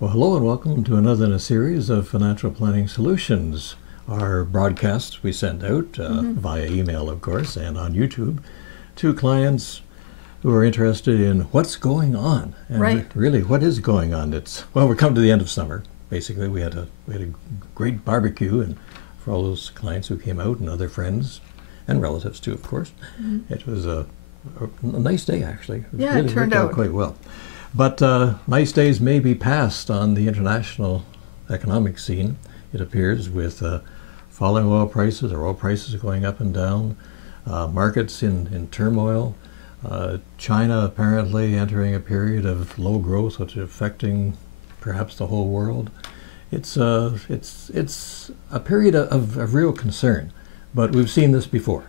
Well, hello and welcome to another in a series of financial planning solutions. Our broadcasts we send out via email, of course, and on YouTube to clients who are interested in what's going on. And really, what is going on? We're come to the end of summer. Basically, we had a great barbecue, and for all those clients who came out and other friends and relatives too, of course. It was a nice day, actually. It turned out quite well. But nice days may be past on the international economic scene, it appears, with falling oil prices going up and down, markets in turmoil, China apparently entering a period of low growth, which is affecting perhaps the whole world. It's a period of real concern, but we've seen this before.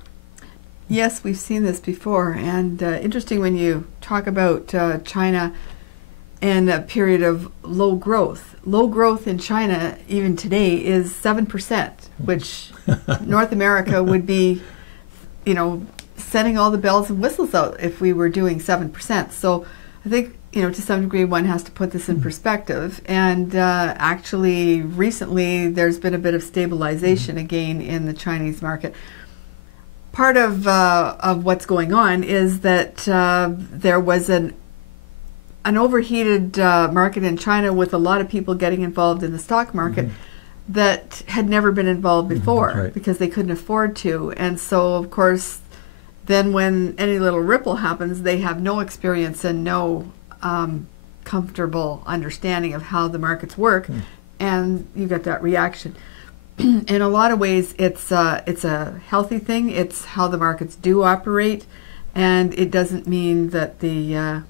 Yes, we've seen this before, and interesting when you talk about China and a period of low growth. Low growth in China, even today, is 7%, which North America would be, sending all the bells and whistles out if we were doing 7%. So I think, to some degree, one has to put this in perspective. And actually, recently, there's been a bit of stabilization again in the Chinese market. Part of what's going on is that there was an overheated market in China with a lot of people getting involved in the stock market that had never been involved before because they couldn't afford to. And so, of course, then when any little ripple happens, they have no experience and no comfortable understanding of how the markets work, and you get that reaction. In a lot of ways, it's a healthy thing. It's how the markets do operate, and it doesn't mean that the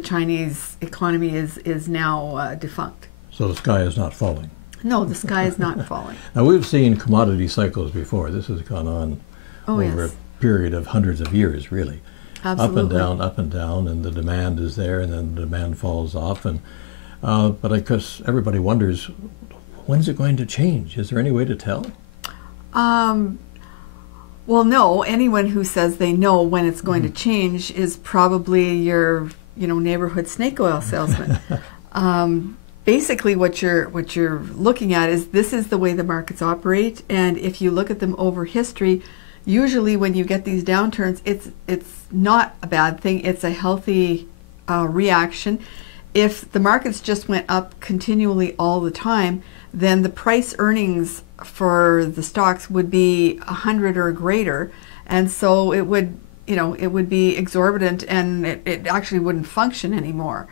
Chinese economy is now defunct. So the sky is not falling. No, the sky is not falling. Now, we've seen commodity cycles before. This has gone on over a period of hundreds of years, really. Absolutely. Up and down, and the demand is there, and then the demand falls off. And but I guess everybody wonders, when's it going to change? Is there any way to tell? Well, no. Anyone who says they know when it's going to change is probably your neighborhood snake oil salesman. Basically, what you're looking at is this is the way the markets operate, and if you look at them over history, usually when you get these downturns, it's not a bad thing. It's a healthy reaction. If the markets just went up continually all the time, then the price earnings for the stocks would be 100 or greater, and so it would be exorbitant, and it actually wouldn't function anymore.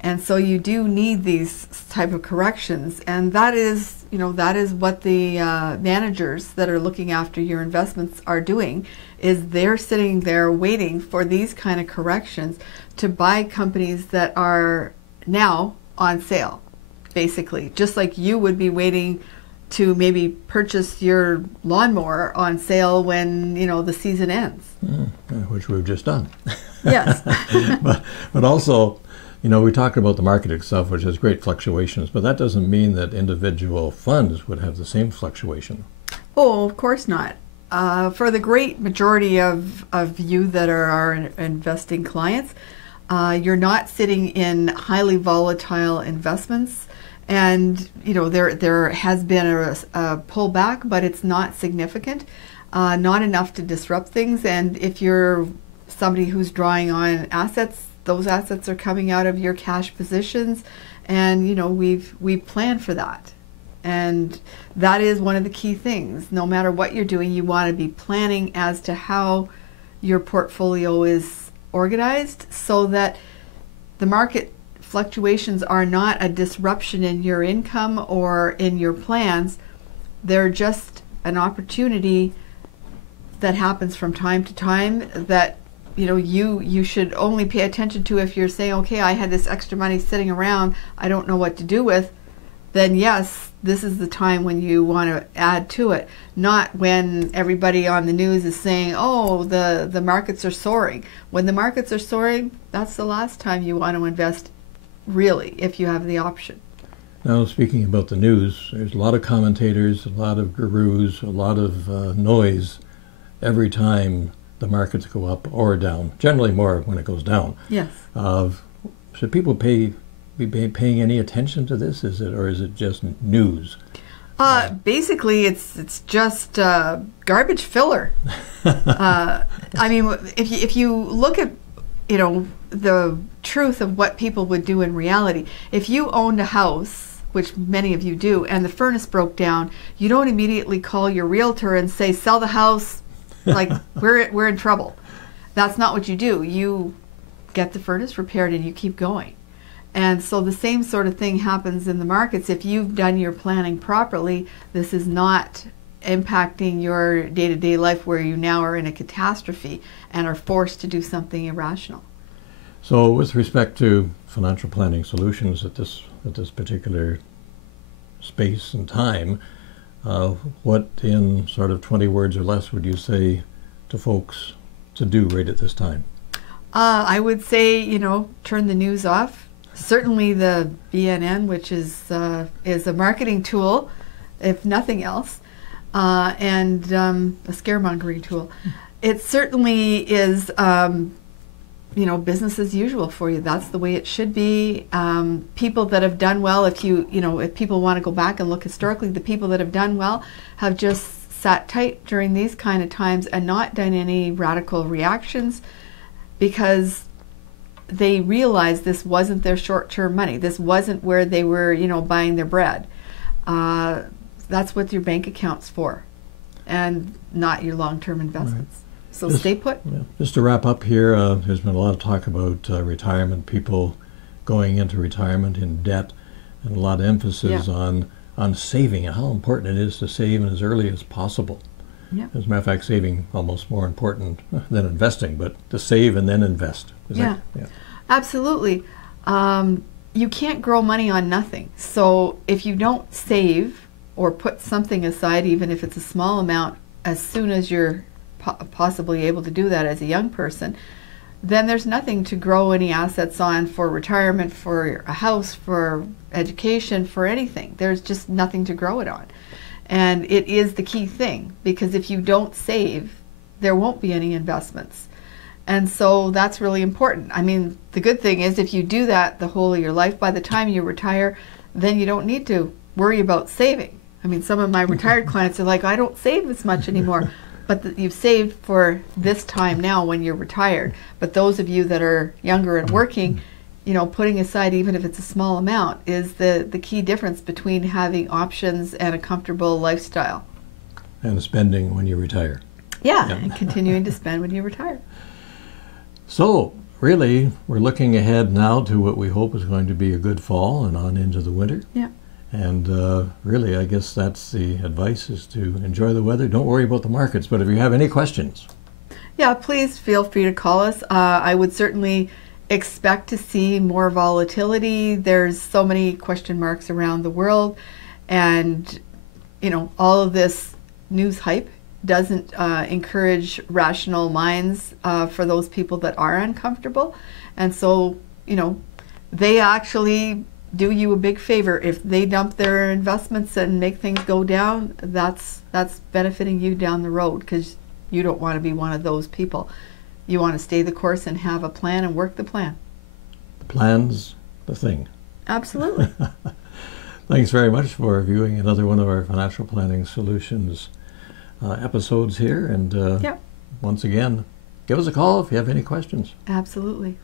And so you do need these type of corrections, and that is what the managers that are looking after your investments are doing, is they're sitting there waiting for these kind of corrections to buy companies that are now on sale, basically, just like you would be waiting to maybe purchase your lawnmower on sale when the season ends, which we've just done. Yes. but also, we talked about the market itself, which has great fluctuations, but that doesn't mean that individual funds would have the same fluctuation. Oh, of course not. For the great majority of you that are our investing clients, you're not sitting in highly volatile investments. And there has been a pullback, but it's not significant, not enough to disrupt things. And if you're somebody who's drawing on assets, those assets are coming out of your cash positions, and we plan for that. And that is one of the key things. No matter what you're doing, you want to be planning as to how your portfolio is organized so that the market fluctuations are not a disruption in your income or in your plans. They're just an opportunity that happens from time to time that you should only pay attention to. If you're saying, okay, I had this extra money sitting around, I don't know what to do with, then yes, this is the time when you want to add to it, not when everybody on the news is saying, oh, the markets are soaring. When the markets are soaring, that's the last time you want to invest, really, if you have the option. Now, speaking about the news, there's a lot of commentators, a lot of gurus, a lot of noise every time the markets go up or down, generally more when it goes down. Yes. Should people pay be paying any attention to this? Or is it just news? Basically, it's just garbage filler. I mean, if you look at, you know, the truth of what people would do in reality, if you owned a house, which many of you do, and the furnace broke down, you don't immediately call your realtor and say, sell the house, like we're in trouble. That's not what you do. You get the furnace repaired and you keep going. And so the same sort of thing happens in the markets. If you've done your planning properly, this is not impacting your day-to-day life where you now are in a catastrophe and are forced to do something irrational. So with respect to financial planning solutions at this particular space and time, what in sort of 20 words or less would you say to folks to do right at this time? I would say, you know, turn the news off. Certainly the BNN, which is a marketing tool, if nothing else, and a scaremongering tool. It certainly is, you know, business as usual for you. That's the way it should be. People that have done well, if people want to go back and look historically, the people that have done well have just sat tight during these kind of times and not done any radical reactions, because they realized this wasn't their short-term money. This wasn't where they were, you know, buying their bread. That's what your bank account's for, and not your long-term investments. Right. So stay put. Yeah. Just to wrap up here, there's been a lot of talk about retirement, people going into retirement in debt, and a lot of emphasis on saving and how important it is to save as early as possible. Yeah. As a matter of fact, saving almost more important than investing, but to save and then invest. Yeah, absolutely. You can't grow money on nothing. So if you don't save or put something aside, even if it's a small amount, as soon as you're possibly able to do that as a young person, then there's nothing to grow any assets on for retirement, for a house, for education, for anything. There's just nothing to grow it on. And it is the key thing, because if you don't save, there won't be any investments. And so that's really important. I mean, the good thing is if you do that the whole of your life, by the time you retire, then you don't need to worry about saving. I mean, some of my retired clients are like, I don't save as much anymore. But you've saved for this time now when you're retired. But those of you that are younger and working, you know, putting aside even if it's a small amount is the key difference between having options and a comfortable lifestyle. And spending when you retire. Yeah, and continuing to spend when you retire. So, really, we're looking ahead now to what we hope is going to be a good fall and on into the winter. Yeah. And really, I guess that's the advice, is to enjoy the weather. Don't worry about the markets, but if you have any questions. Yeah, please feel free to call us. I would certainly expect to see more volatility. There's so many question marks around the world, and you know, all of this news hype doesn't encourage rational minds for those people that are uncomfortable. And so, you know, they actually do you a big favor if they dump their investments and make things go down. That's benefiting you down the road, because you don't want to be one of those people. You want to stay the course and have a plan and work the plan. The plan's the thing. Absolutely. Thanks very much for viewing another one of our Financial Planning Solutions episodes here. And once again, give us a call if you have any questions. Absolutely.